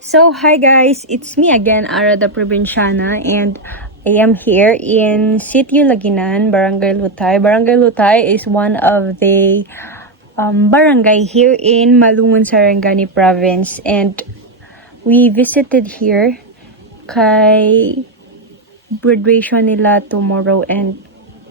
So, hi guys, it's me again, Ara the Provinciana, and I am here in Sitio Laginan, Barangay Lutay. Barangay Lutay is one of the barangay here in Malungon, Sarangani Province, and we visited here kay graduation nila tomorrow, and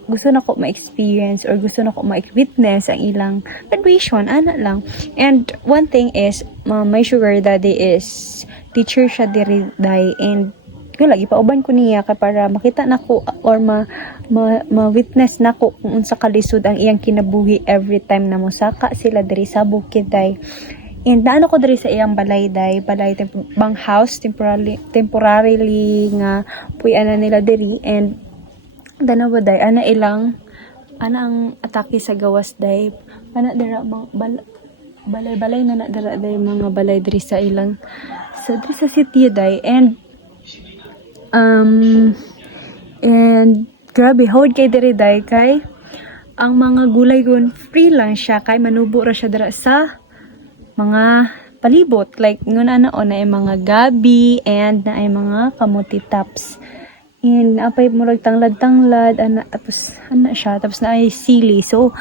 gusto na ko ma-experience or gusto na ko ma-witness ang ilang graduation, ana lang. And one thing is, my sugar daddy is teacher siya diri day, and wala ipauban ko niya kay para makita nako or ma-witness nako kung unsa kalisod ang iyang kinabuhi every time na mosaka sila diri sa bukid day. And naano ko diri sa iyang balay day, bang house temporarily nga puy-ana nila diri. And danawa day ana ang atake sa gawas day, ana dira balay na dira day, mga balay diri sa ilang diri sa city day. And grabe hawd kay diri day, kay ang mga gulay gon free lang siya, kay manubo ra siya dira sa mga palibot, like ngun ana na ay mga gabi and na ay mga kamuti tops. And apay murag tanglad tapos siya, tapos na ay sili. So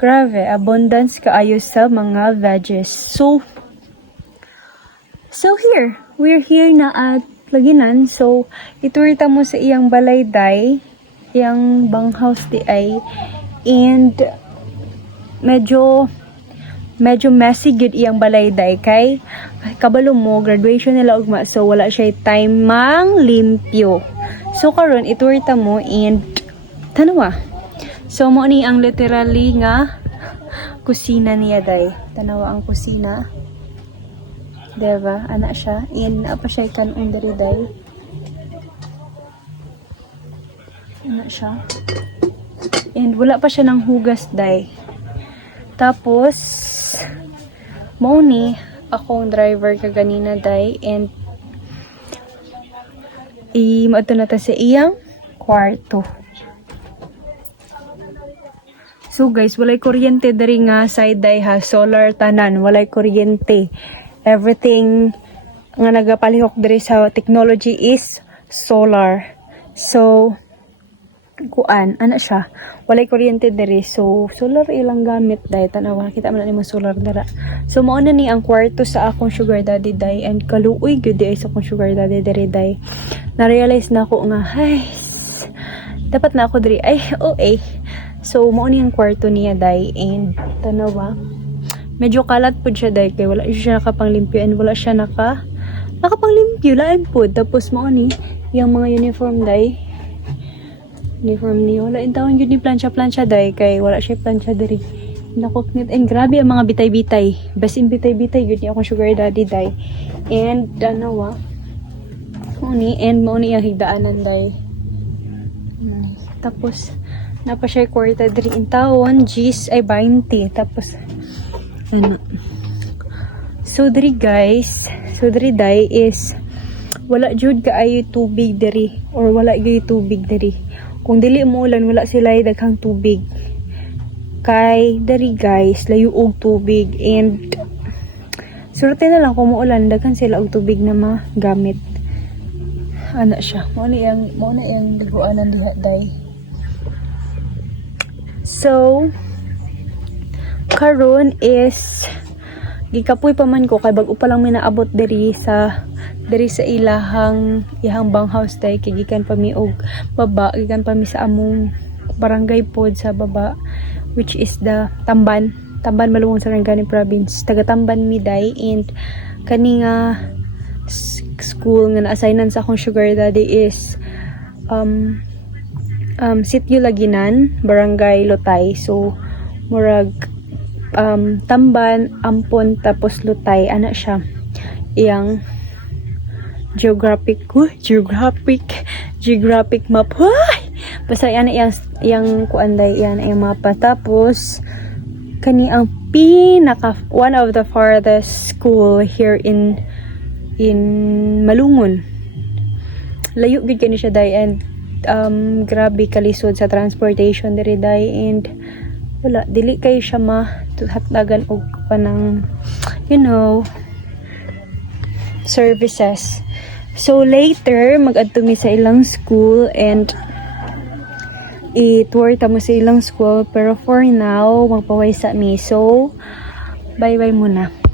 grabe abundance kaayo sa mga veggies. So here we're here na at Laginan. So iturita mo sa iyang balay day, iyang banghouse di ay, and medyo messy gid iyang balay day, kay kabalo mo graduation nila ugma, so wala siya time mang limpyo. So karon iturita mo and tanawa. So mo ni ang literally nga kusina niya day. Tanawa ang kusina. Diba? Ana siya. And apa siya kanon diri day. Ana siya. And wala pa siya ng hugas day. Tapos mo ni akong driver kaganina day, and maadto na ta sa iyang kwarto. So guys, walay kuryente diri nga side day ha, solar tanan, walay kuryente. Everything nga nagapalihok diri sa technology is solar. So kuan ana siya, walay kuryente diri, so solar ilang gamit day. Tanawa kita man ni solar dira. So mao na ni ang kwarto sa akong sugar daddy day, and kaluoy gyud di sa akong sugar daddy diri day. Na-realize na ako nga, dapat na ako diri ay OA. So mao ni ang kwarto niya day, and tanawa medyo kalat pud siya day, kay wala siya nakapanglimpyo and wala siya nakapanglimpyo laan pud. Tapos mao ni yung mga uniform day, uniform niyo wala intawon gyud ni plancha day, kay wala siya plancha diri. Nakoknit, and grabe ang mga bitay-bitay, basin bitay-bitay gyud ni akong sugar daddy day. And tanawa mao ni ang higdaanan day. Tapos napa siya kwarta diri in tawon G's ay 20. Tapos ano, so diri guys, so diri day is wala jud kaayo tubig diri, or wala gyud tubig diri. Kung dili mo ulan, wala sila daghang tubig, kay diri guys layo og tubig. And surte na lang kung muulan, daghan sila og tubig na magamit. Ana siya, mo na yang diguanan diha day. So karon is gikapoy pa man ko, kay bag-o pa lang minaabot diri sa ihang banghouse day, kay gikan pa mi og baba, gikan pa mi sa among barangay pod sa baba, which is the Tamban Malungon, Sarangani Province. Taga Tamban mi day. And kani nga school nga na-assignan sa akong sugar daddy is Sitio Laginan, Barangay Lutay. So murag Tamban, Ampon, tapos Lutay, ana siya iyang geographic map. Basta yan iyang kuanday, yan iyang mapa. Tapos kani ang one of the farthest school here in Malungon. Layo gid kani siya day, and grabe kalisod sa transportation diri day. And wala, dili kayo siya hatlagan og panang services. So later mag-adto mi sa ilang school and i-tour ta mo sa ilang school, pero for now magpaway sa mi. So bye bye muna.